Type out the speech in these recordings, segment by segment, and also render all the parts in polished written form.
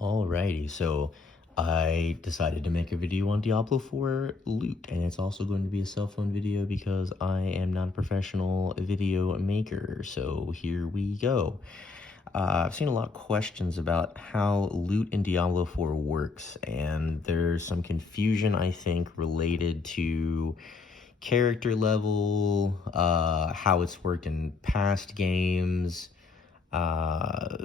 Alrighty, so I decided to make a video on Diablo 4 loot, and it's also going to be a cell phone video because I am not a professional video maker, so here we go. I've seen a lot of questions about how loot in Diablo 4 works, and there's some confusion, I think, related to character level, how it's worked in past games. Uh,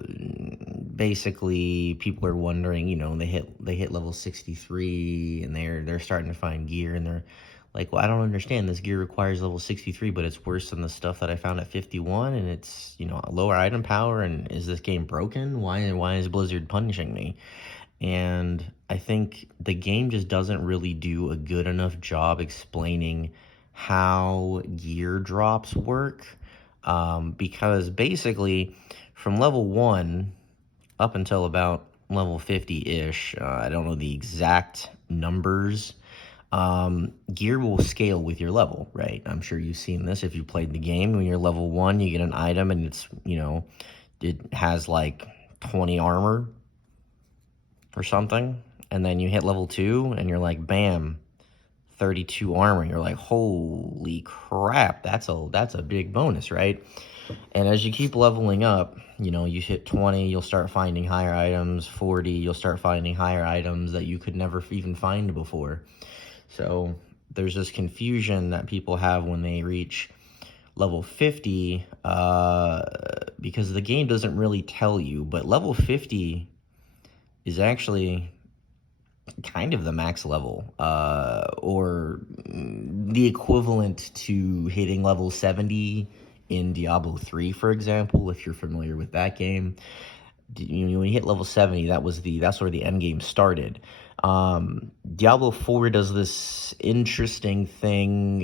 Basically, people are wondering, they hit level 63 and they're starting to find gear, and they're like, well, I don't understand. This gear requires level 63, but it's worse than the stuff that I found at 51, and it's, lower item power. And is this game broken? Why is Blizzard punishing me? And I think the game just doesn't really do a good enough job explaining how gear drops work. Because basically, from level 1 up until about level 50-ish, I don't know the exact numbers, gear will scale with your level, right? I'm sure you've seen this if you played the game. When you're level 1, you get an item, and it has like 20 armor or something, and then you hit level 2 and you're like, bam, 32 armor. You're like, holy crap, that's a big bonus, right? And as you keep leveling up, you hit 20, you'll start finding higher items. 40, you'll start finding higher items that you could never even find before. So there's this confusion that people have when they reach level 50, because the game doesn't really tell you, but level 50 is actually kind of the max level, or the equivalent to hitting level 70 in Diablo 3, for example, if you're familiar with that game. When you hit level 70, that's where the end game started. Diablo 4 does this interesting thing.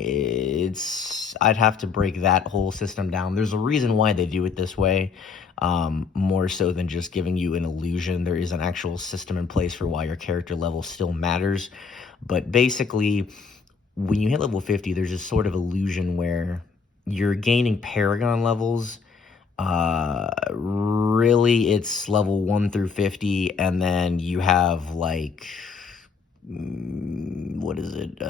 I'd have to break that whole system down. There's a reason why they do it this way, more so than just giving you an illusion. There is an actual system in place for why your character level still matters. But basically, when you hit level 50, there's this sort of illusion where you're gaining paragon levels. Really, it's level 1 through 50, and then you have like, what is it,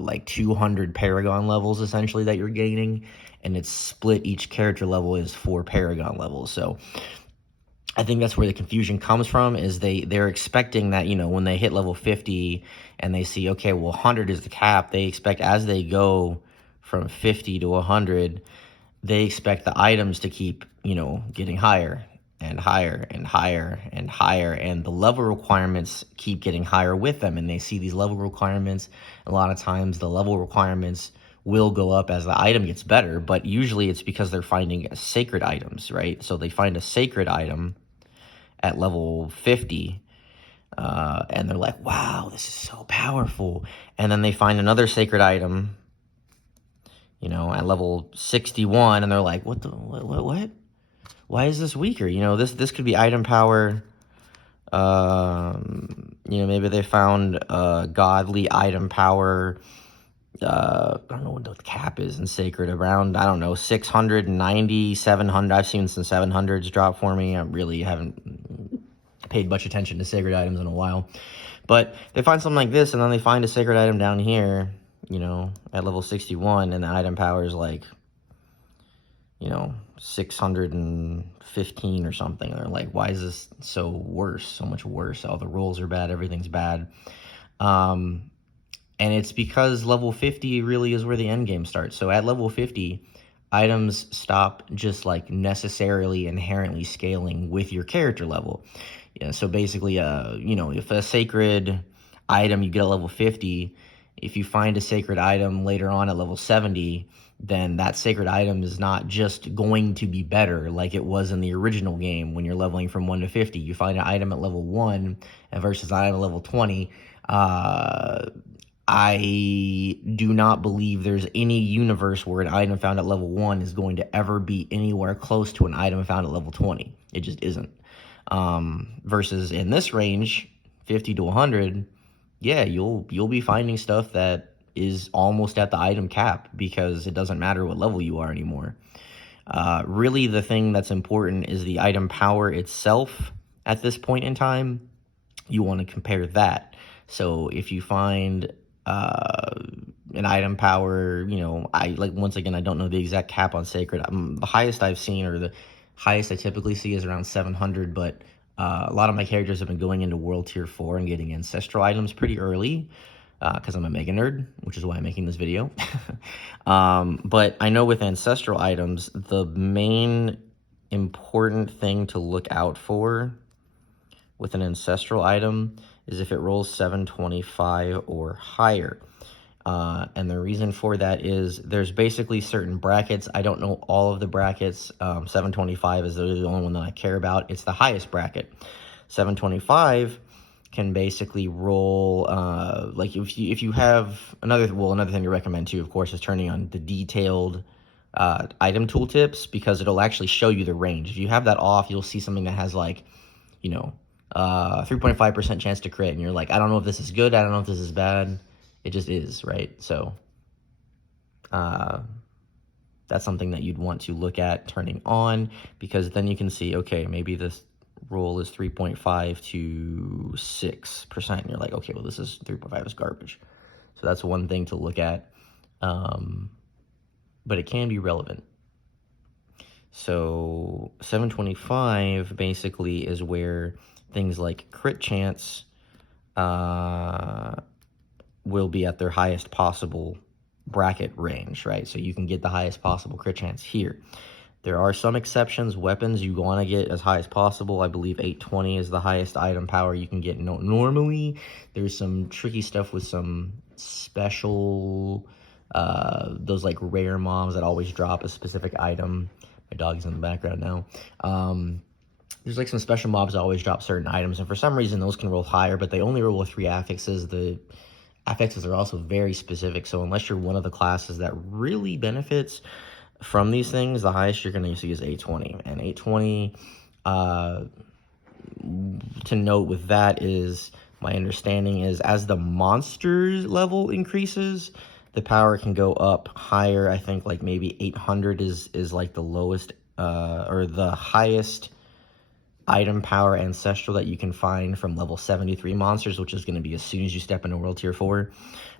like 200 paragon levels essentially that you're gaining, and it's split. Each character level is 4 paragon levels. So I think that's where the confusion comes from, is they're expecting that, when they hit level 50 and they see, okay, well, 100 is the cap, they expect as they go from 50 to 100, they expect the items to keep, getting higher and higher and higher and higher, and the level requirements keep getting higher with them. And they see these level requirements. A lot of times the level requirements will go up as the item gets better, but usually it's because they're finding sacred items, right? So they find a sacred item at level 50, and they're like, wow, this is so powerful. And then they find another sacred item, at level 61, and they're like, what? Why is this weaker? This could be item power. Maybe they found godly item power. I don't know what the cap is in sacred, around, I don't know, 690, 700. I've seen some 700s drop for me. I really haven't paid much attention to sacred items in a while. But they find something like this, and then they find a sacred item down here, at level 61, and the item power is like, 615 or something. And they're like, why is this so much worse? All the rolls are bad, everything's bad. And it's because level 50 really is where the end game starts. So at level 50, items stop just like necessarily inherently scaling with your character level. So basically, if a sacred item you get at level 50, if you find a sacred item later on at level 70, then that sacred item is not just going to be better like it was in the original game when you're leveling from 1 to 50. You find an item at level 1 versus an item at level 20. I do not believe there's any universe where an item found at level 1 is going to ever be anywhere close to an item found at level 20. It just isn't. Versus in this range, 50 to 100, yeah, you'll be finding stuff that is almost at the item cap, because it doesn't matter what level you are anymore. Really, the thing that's important is the item power itself at this point in time. you want to compare that. So if you find an item power, you know, once again, I don't know the exact cap on Sacred. The highest I've seen, or the highest I typically see, is around 700, but a lot of my characters have been going into World Tier 4 and getting Ancestral items pretty early, because I'm a Mega Nerd, which is why I'm making this video. But I know with Ancestral items, the main important thing to look out for with an Ancestral item is if it rolls 725 or higher. And the reason for that is there's basically certain brackets. I don't know all of the brackets. 725 is the only one that I care about. It's the highest bracket. 725 can basically roll, like if you have another thing to recommend too, of course, is turning on the detailed item tooltips, because it'll actually show you the range. If you have that off, you'll see something that has like, you know, 3.5% chance to crit, and you're like, I don't know if this is good, I don't know if this is bad. It just is, right? So that's something that you'd want to look at turning on, because then you can see, okay, maybe this roll is 3.5 to 6%. And you're like, okay, well, this is 3.5 is garbage. So that's one thing to look at, but it can be relevant. So 725 basically is where things like crit chance will be at their highest possible bracket range, right? So you can get the highest possible crit chance here. There are some exceptions. Weapons you want to get as high as possible. I believe 820 is the highest item power you can get. Normally, there's some tricky stuff with some special, those like rare mobs that always drop a specific item. My dog's in the background now. There's like some special mobs that always drop certain items, and for some reason those can roll higher, but they only roll with 3 affixes. The affixes are also very specific, so unless you're one of the classes that really benefits from these things, the highest you're going to see is 820. And 820, to note with that is, my understanding is as the monster level increases, the power can go up higher. I think like maybe 800 is like the lowest, or the highest item power ancestral that you can find from level 73 monsters, which is going to be as soon as you step into World Tier 4.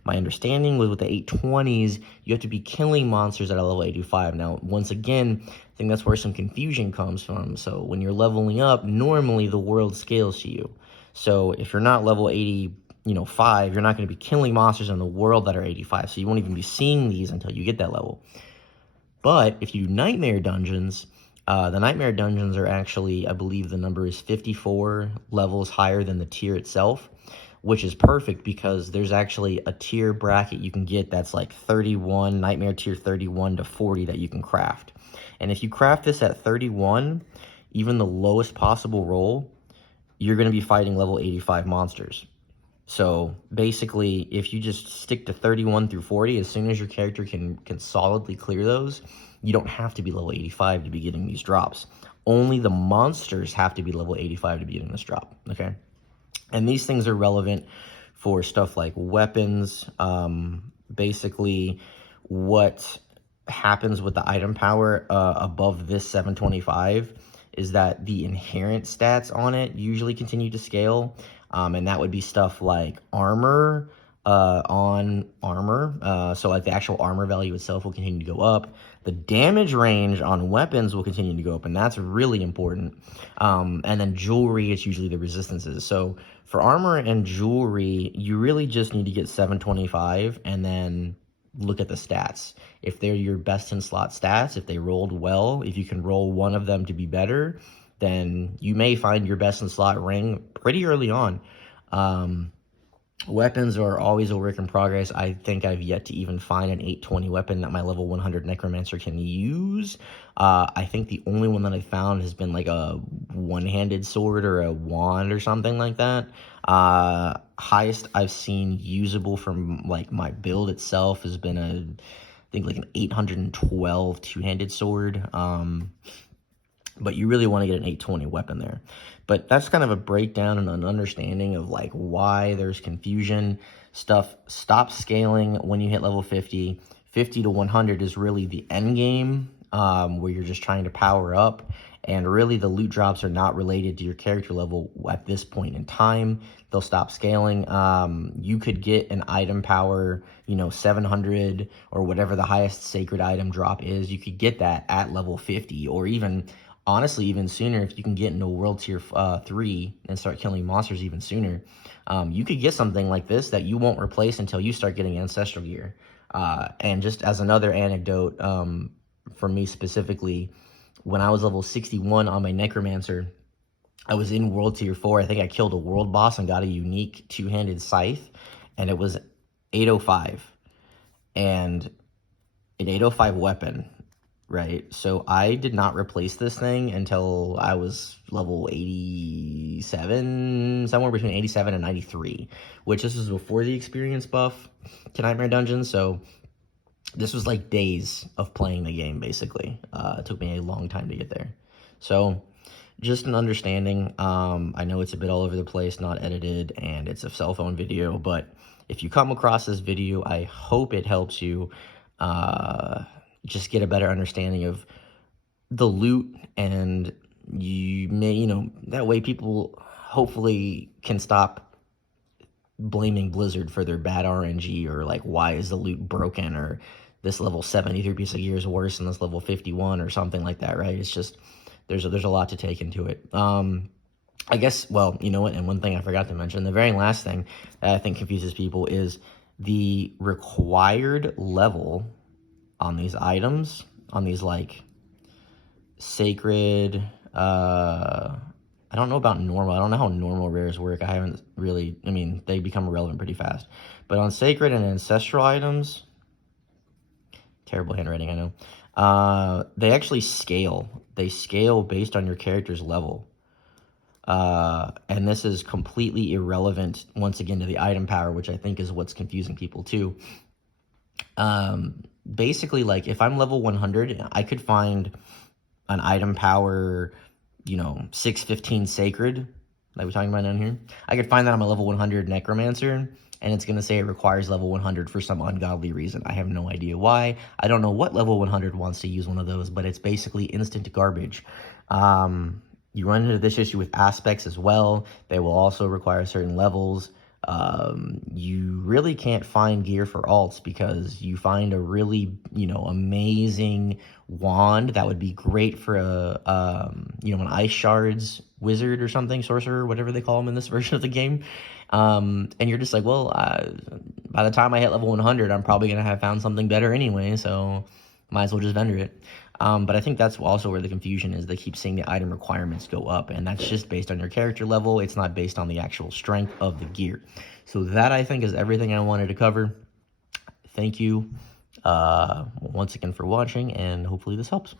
My understanding was with the 820s, you have to be killing monsters at a level 85. Now, once again, I think that's where some confusion comes from. So when you're leveling up, normally the world scales to you. So if you're not level 85, you're not going to be killing monsters in the world that are 85. So you won't even be seeing these until you get that level. But if you do Nightmare Dungeons, the Nightmare Dungeons are actually, I believe the number is 54 levels higher than the tier itself, which is perfect because there's actually a tier bracket you can get that's like 31, Nightmare tier 31 to 40 that you can craft. And if you craft this at 31, even the lowest possible roll, you're going to be fighting level 85 monsters. So basically, if you just stick to 31 through 40, as soon as your character can solidly clear those, you don't have to be level 85 to be getting these drops. Only the monsters have to be level 85 to be getting this drop, okay? And these things are relevant for stuff like weapons. Basically, what happens with the item power above this 725 is that the inherent stats on it usually continue to scale. And that would be stuff like armor on armor. So like the actual armor value itself will continue to go up. The damage range on weapons will continue to go up, and that's really important. And then jewelry is usually the resistances. So for armor and jewelry, you really just need to get 725 and then look at the stats. If they're your best in slot stats, if they rolled well, if you can roll one of them to be better, then you may find your best in slot ring pretty early on. Weapons are always a work in progress. I think I've yet to even find an 820 weapon that my level 100 Necromancer can use. I think the only one that I found has been like a one-handed sword or a wand or something like that. Highest I've seen usable from like my build itself has been I think like an 812 two-handed sword. But you really want to get an 820 weapon there. But that's kind of a breakdown and an understanding of like why there's confusion. Stuff stops scaling when you hit level 50. 50 to 100 is really the end game. where you're just trying to power up. And really, the loot drops are not related to your character level at this point in time. They'll stop scaling. You could get an item power, 700 or whatever the highest sacred item drop is. You could get that at level 50, or even, honestly, even sooner if you can get into World Tier 3 and start killing monsters even sooner. You could get something like this that you won't replace until you start getting Ancestral Gear. And just as another anecdote, for me specifically, when I was level 61 on my Necromancer, I was in World Tier 4. I think I killed a world boss and got a unique two-handed scythe, and it was 805. And an 805 weapon, right? So I did not replace this thing until I was level 87, somewhere between 87 and 93, which this was before the experience buff to Nightmare Dungeons, so this was like days of playing the game, basically. It took me a long time to get there. So, just an understanding. I know it's a bit all over the place, not edited, and it's a cell phone video, but if you come across this video, I hope it helps you just get a better understanding of the loot, and you may, that way people hopefully can stop blaming Blizzard for their bad RNG, or like, why is the loot broken, or this level 73 piece of gear is worse than this level 51 or something like that, right? It's just, there's a lot to take into it. I guess, well, you know what, and one thing I forgot to mention, the very last thing that I think confuses people is the required level on these items, on these, like, sacred, I don't know about normal. I don't know how normal rares work. I haven't really, they become irrelevant pretty fast. But on sacred and ancestral items, terrible handwriting, I know. They actually scale. They scale based on your character's level. And this is completely irrelevant, once again, to the item power, which I think is what's confusing people too. Basically, like, if I'm level 100, I could find an item power, 615 sacred, like we're talking about down here. I could find that on my level 100 Necromancer, and it's going to say it requires level 100 for some ungodly reason. I have no idea why. I don't know what level 100 wants to use one of those, but it's basically instant garbage. You run into this issue with aspects as well. They will also require certain levels. You really can't find gear for alts, because you find a really, amazing wand that would be great for an ice shards wizard or something, sorcerer, whatever they call them in this version of the game. And you're just like, well, by the time I hit level 100, I'm probably going to have found something better anyway, so might as well just vendor it. But I think that's also where the confusion is. They keep seeing the item requirements go up, and that's just based on your character level. It's not based on the actual strength of the gear. So that, I think, is everything I wanted to cover. Thank you once again for watching, and hopefully this helps.